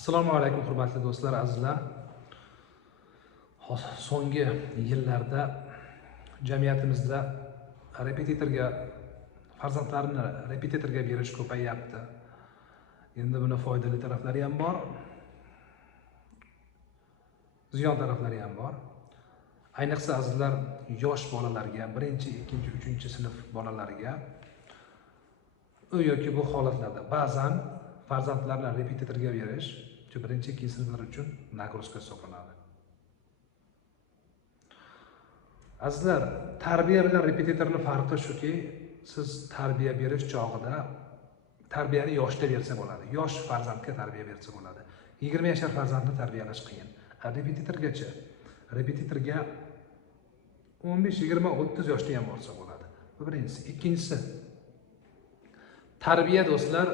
Assalomu alaykum hurmatli do'stlar, azizlar. So'nggi yillarda jamiyatimizda farzandlarni repetitorga berish ko'payyapti. Endi buni foydali taraflari ham bor, ziyon taraflari ham bor. Ayniqsa azizlar, yosh bolalarga, 1-chi, 2-chi, 3-chi sinf bolalariga yoki bu holatlarda ba'zan farzandlarni repetitorga berish 1-chi, 2-chi sinflar uchun nagruzka hisoblanadi. Azizlar, tarbiya bilan repetitorning farqi shuki, siz tarbiya berish chog'ida tarbiyani yoshda bersa bo'ladi. Yosh farzandga tarbiya bersa bo'ladi. 20 yashar farzandni tarbiyalash qiyin. Repetitorga 15, 20, 30 yoshda ham borsa bo'ladi. Bu birinchisi. Ikkinchisi, tarbiya do'stlar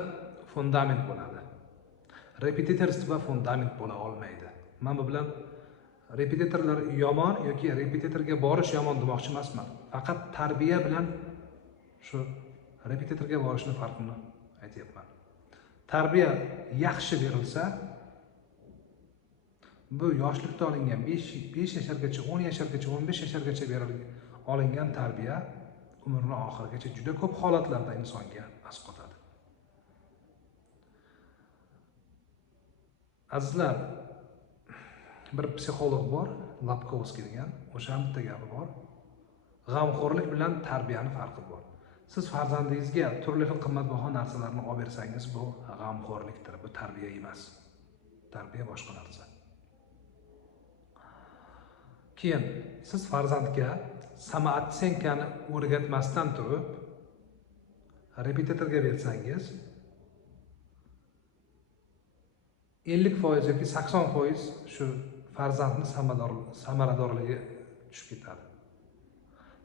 fundament bo'ladi. Repetitorstva fundament bo'la olmaydi. Men bu bilan repetitorlar yomon yoki repetitorga borish yomon demoqchi emasman. Faqat tarbiya bilan shu repetitorga borishning farqini aytyapman. Tarbiya yaxshi berilsa, bu yoshlikda olingan 5 yashargacha, 10 yashargacha, 15 yashargacha olingan tarbiya umrning oxirigacha juda ko'p holatlarda insonga asqotadi. Azizlar, bir psixolog bor, Lapkovskiy degan, o'sha bitta gapi bor. G'amxo'rlik bilan tarbiyaning farqi bor. Siz farzandingizga turli xil qimmatbaho narsalarni olib bersangiz, bu g'amxo'rlikdir, bu tarbiya emas. Tarbiya boshqa narsa. Keyin siz farzandga samootsenkani o'rgatmasdan turib repetitorga bersangiz 50% yoki 80% shu farzandning samaradorligi tushib ketadi.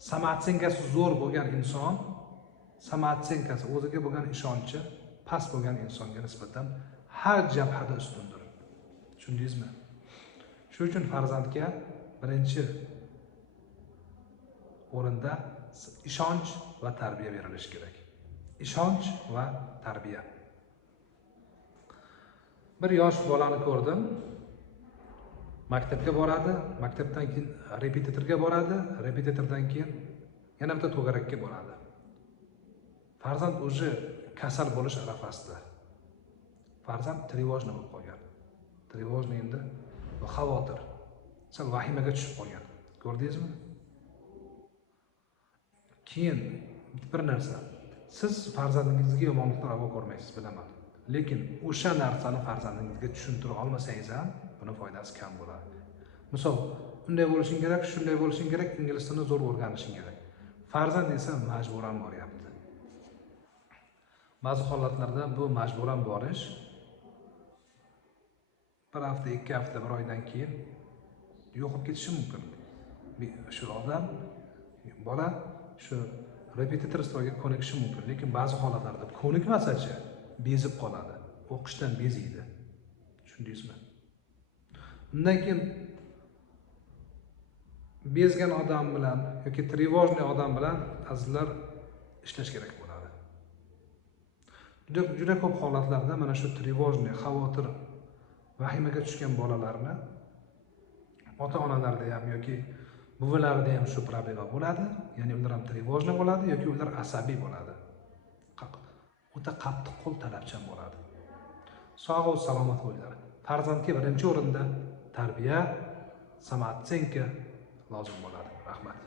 Samootsenkasi zo'r bo'lgan inson, samootsenkasi o'ziga bo'lgan ishonchi past bo'lgan insonga nisbatan har jabhada ustundir. Tushundingizmi? Shuning uchun farzandga birinchi o'rinda ishonch va tarbiya berilishi kerak. Ishonch va tarbiya. Bir yosh bolani ko'rdim. Maktabga boradi, maktabdan keyin repetitorga boradi, repetitordan keyin yana bitta to'garakka boradi. Farzand o'zi kasal bo'lish arafasida. Farzand trevojniy bo'lib qolgan. Trevojniy endi xavotir, sal vahimaga tushib qolgan. Ko'rdingizmi? Keyin bir narsa, siz farzandingizga yomonlikni ravo ko'rmaysiz, bilaman. Lekin o'sha narsani farzandingizga tushuntira olmasangiz ham buni foydasi kam bo'ladi. Misol, unday bo'lishing kerak, shunday bo'lishing kerak, ingliz tilini zo'r o'rganishing kerak. Farzand esa majburan boryapti. Ba'zi holatlarda bu majburan borish bir hafta, 2 hafta, 1 oydan keyin yo'qolib ketishi mumkin. Shu odam, bola shu repetitorstvoga ko'nikishi mumkin, lekin ba'zi holatlarda ko'nikmasa-chi, bezib qoladi, o'qishdan beziydi. Tushundingizmi? Undan keyin bezgan odam bilan yoki trevojniy odam bilan azizlar ishlash kerak bo'ladi. Juda ko'p holatlarda mana shu trevojniy, xavotir, vahimaga tushgan bolalarni ota-onalarda ham yoki buvilarda ham shu problema bo'ladi. Ya'ni ular ham trevojniy bo'ladi yoki ular asabiy bo'ladi. O'ta qattiq qo'l talabchan bo'ladi. Sog' va salomat bo'linglar. Farzandga birinchi o'rinda tarbiya, samootsenka lozim bo'ladi. Rahmat.